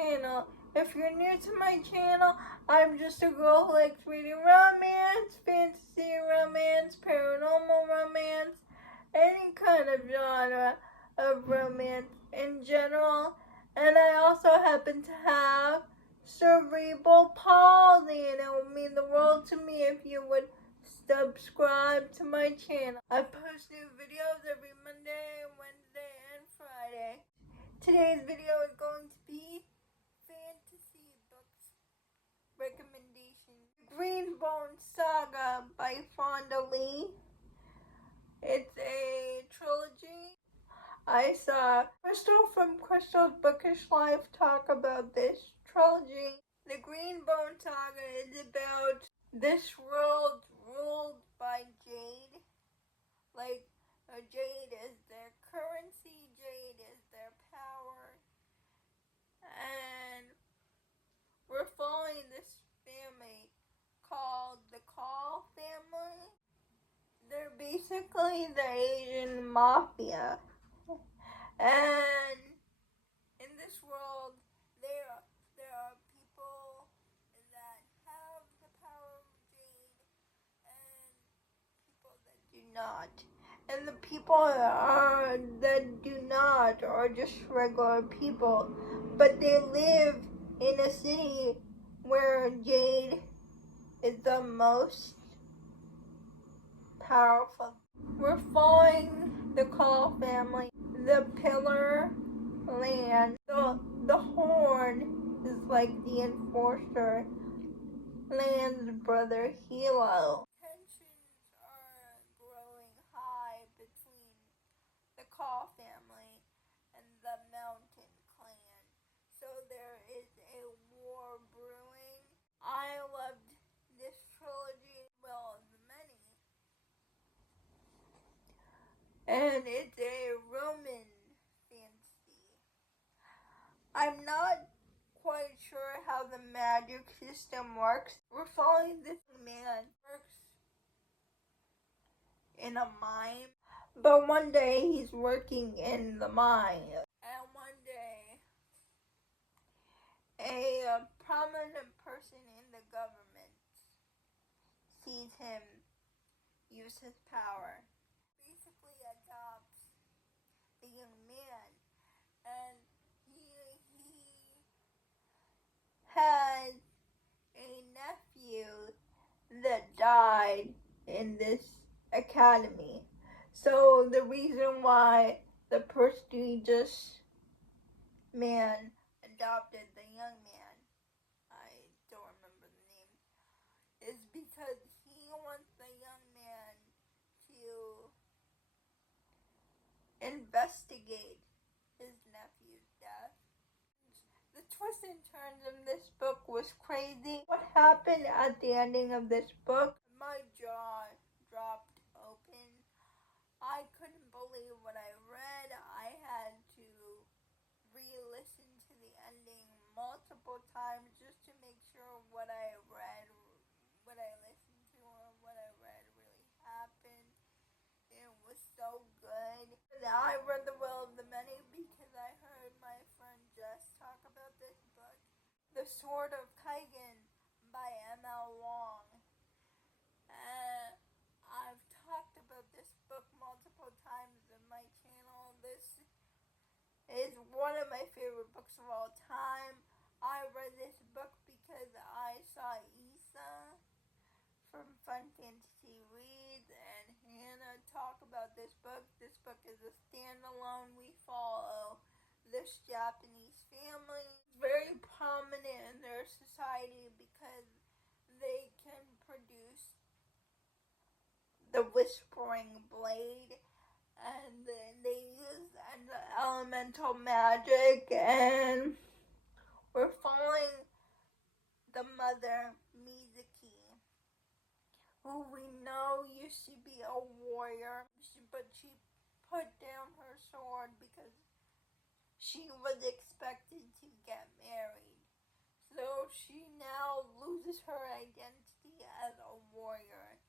channel. If you're new to my channel, I'm just a girl who likes reading romance, fantasy romance, paranormal romance, any kind of genre of romance in general. And I also happen to have cerebral palsy, and it would mean the world to me if you would subscribe to my channel. I post new videos every Monday, Wednesday, and Friday. Today's video is going to be fantasy books recommendation. Greenbone Saga by Fonda Lee. It's a trilogy. I saw Crystal from Crystal's Bookish Life talk about this trilogy. The Greenbone Saga is about this world ruled by jade. Like, jade is their currency, jade is their power. And we're following this family called the Call family. They're basically the Asian mafia. And in this world, there are people that have the power of jade and people that do not. And the people that do not are just regular people, but they live in a city where jade is the most powerful. We're following the Call family. The Pillar Land. The Horn is like the enforcer. Land's brother Hilo. Tensions are growing high between the Call family and the Mountain clan. So there is a war brewing. I loved this trilogy, well, the many. And it's a Roman fantasy. I'm not quite sure how the magic system works. We're following this man works in a mine, but one day he's working in the mine, and one day a prominent person in the government sees him use his power. Basically adopts the young man, and he had a nephew that died in this academy. So the reason why the prestigious man adopted the young man, I don't remember the name, is because he wants the young man to investigate his nephew's death. The twists and turns in this book was crazy. What happened at the ending of this book? My jaw dropped open. I couldn't believe what I read. I had to re-listen to the ending multiple times just to make sure what I read, what I listened to, or what I read really happened. It was so good. I read The Will of the Many because I heard my friend Jess talk about this book. The Sword of Kaigen by M.L. Wong. I've talked about this book multiple times in my channel. This is one of my favorite books of all time. I read this book because I saw Issa from Fun Fantasy Reads and Hannah talk about this book. This book is a standalone. We follow this Japanese family. Very prominent in their society because they can produce the Whispering Blade, and they use elemental magic, and we're following the mother, Mizuki, who we know used to be a warrior, but she put down her sword because she was expected to get married. So she now loses her identity as a warrior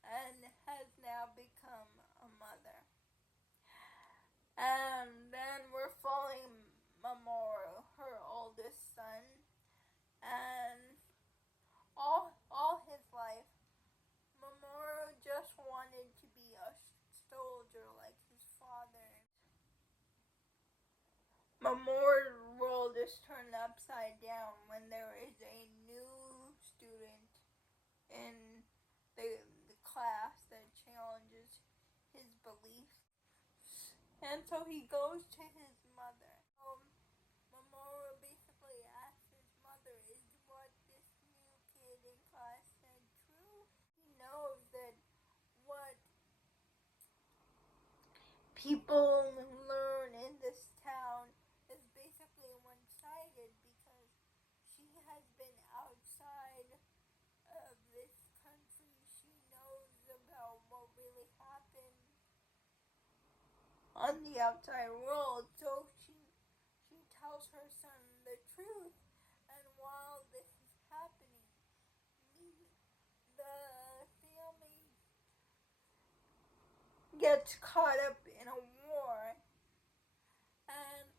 and has now become a mother. And then we're following Mamoru, her oldest son. Mamoru's world is turned upside down when there is a new student in the class that challenges his beliefs. And so he goes to his mother. Mamoru basically asks his mother, is what this new kid in class said true? He knows that what people learn in this town is basically one-sided because she has been outside of this country. She knows about what really happened on the outside world, so she tells her son the truth. And while this is happening, the family gets caught up in a war. And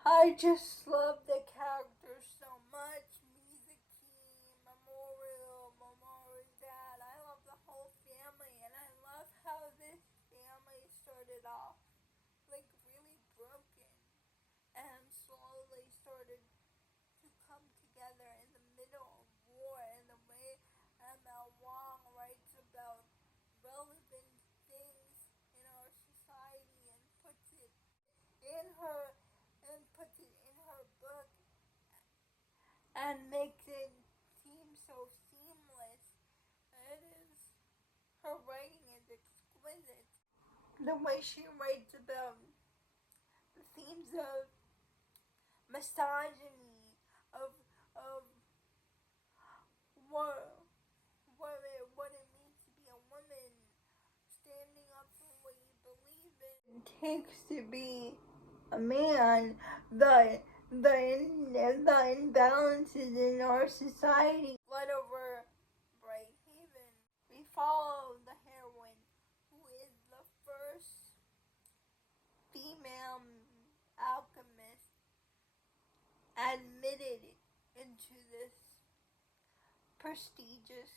I just love the characters so much. Mizuki, Mamoru's dad. I love the whole family, and I love how this family started off like really broken and slowly started to come together in the middle of war. And the way M.L. Wong writes about relevant things in our society and puts it in her book and makes it seem so seamless. Her writing is exquisite. The way she writes about the themes of misogyny, of what it means to be a woman, standing up for what you believe in. It takes to be a man, the imbalances in our society. Blood over Bright Haven. We follow the heroine, who is the first female alchemist admitted into this prestigious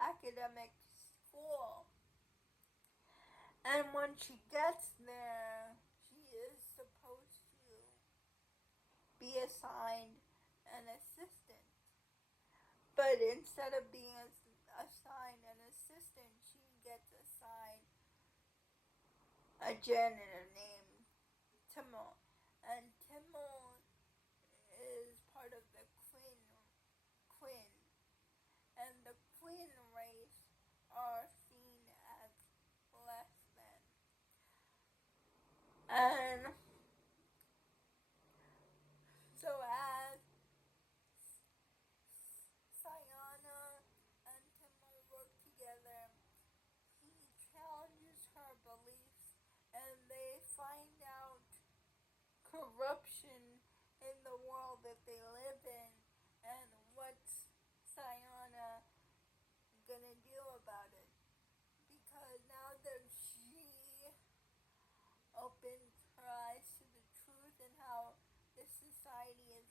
academic school. And when she gets there, she is supposed to be assigned an assistant. But instead of being assigned an assistant, she gets assigned a janitor named Timmel. And Timmel is part of the Quinn. And the Quinn race are seen as less than. And so as Sayana and Timmel work together, he challenges her beliefs, and they find out corruption in the world that they live in, and what's Sayana gonna do about it? Because now that she opens her eyes to the truth and how this society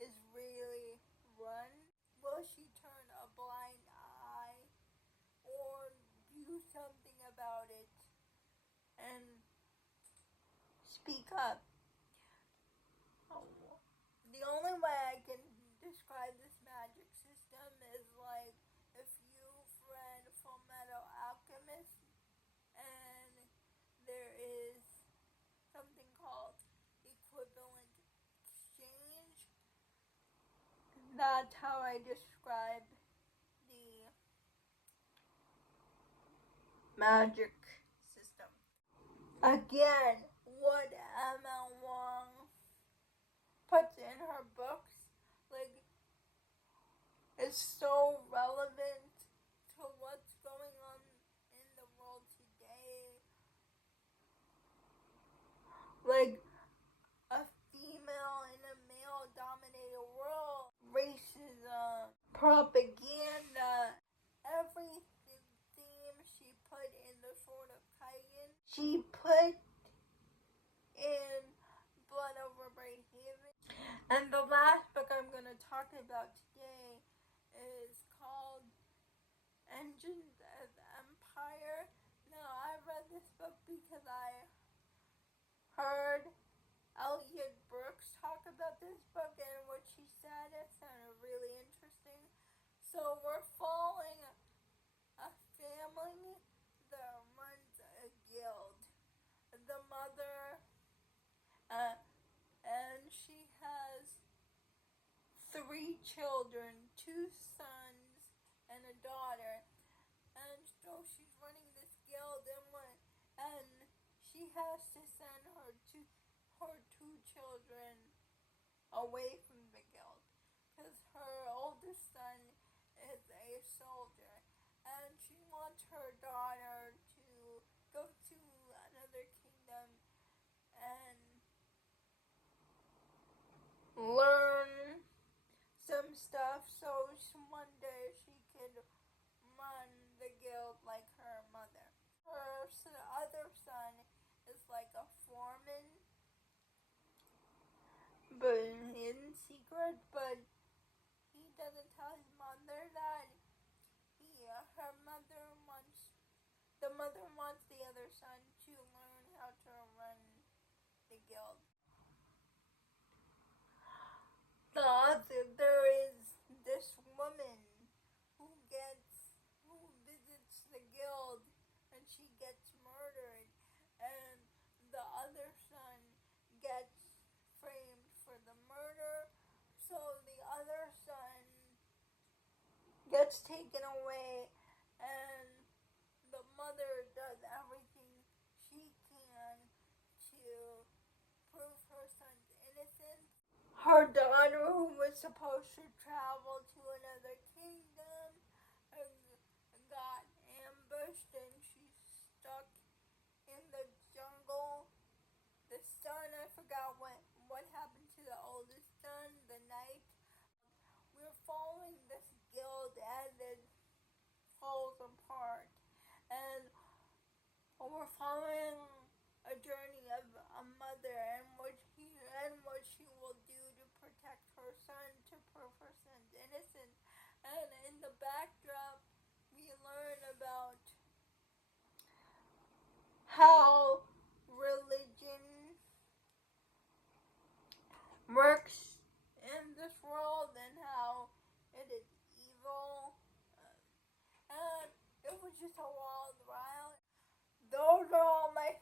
is really run, will she turn a blind eye or do something about it and speak up? The only way I can describe this magic system is like if you've read Fullmetal Alchemist and there is something called equivalent exchange. That's how I describe the magic system. Again, what M.L. Wong puts in her books, like, is so relevant to what's going on in the world today. Like, a female in a male-dominated world, racism, propaganda, every theme she put in the Sword of Kaigen, she put in Blood Over Bright Haven. And the last book I'm going to talk about today is called Engines of Empire. Now, I read this book because I heard Elliot Brooks talk about this book, and what she said, it sounded really interesting. So we're following a family that runs a guild. The mother, and she has 3 children, 2 sons and a daughter. And so she's running this guild, and she has to send her 2 children away from the guild because her oldest son is a soldier, and she wants her daughter to go to another kingdom and learn some stuff so one day she could run the guild like her mother. Her other son is like a foreman, but in secret, but he doesn't tell his mother that the mother wants the other son to learn how to run the guild. There is this woman who visits the guild, and she gets murdered, and the other son gets framed for the murder, so the other son gets taken away, and the mother does everything she can to prove her son's innocence. Her daughter, who was supposed to travel to another kingdom, got ambushed, and she's stuck in the jungle. The son, I forgot what happened to the oldest son, the knight. We're following this guild as it falls apart, and we're following a journey of a mother and what she will do to protect her son, to prove her son's innocence. And in the backdrop, we learn about how religion works in this world and how it is evil. And it was just a wild ride. Those are all my